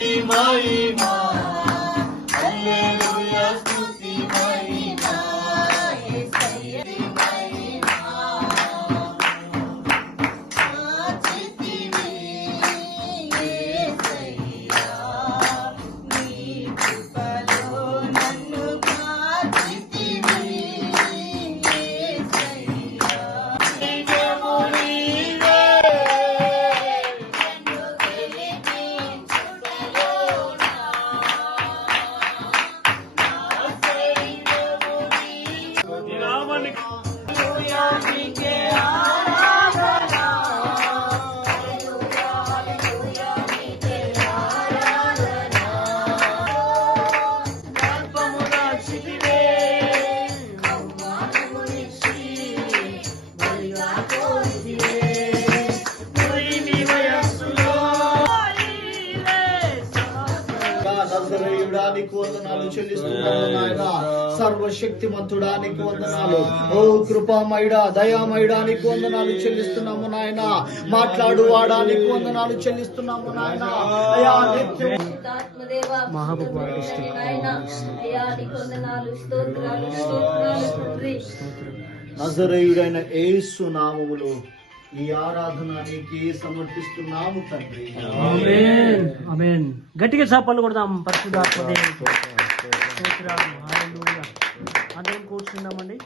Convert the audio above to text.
Ima, Ima. Gloria, mi నీకు వందనాలు చెల్లిస్తున్నాము నాయన. సర్వశక్తిమంతుడా నీకు వందనాలు. ఓ కృపామయుడా దయామయుడా నీకు వందనాలు చెల్లిస్తున్నాము నాయన. మాట్లాడు వాడా నీకు వందనాలు చెల్లిస్తున్నాము నాయన వందనాలు నజరేయుడైన యేసు నామములో ఈ ఆరాధన నీకే సమర్పిస్తున్నాము తండ్రి. గట్టిగా చప్పట్లు కొడదాం పరిశుద్ధాత్మ అందరం కూర్చున్నామండి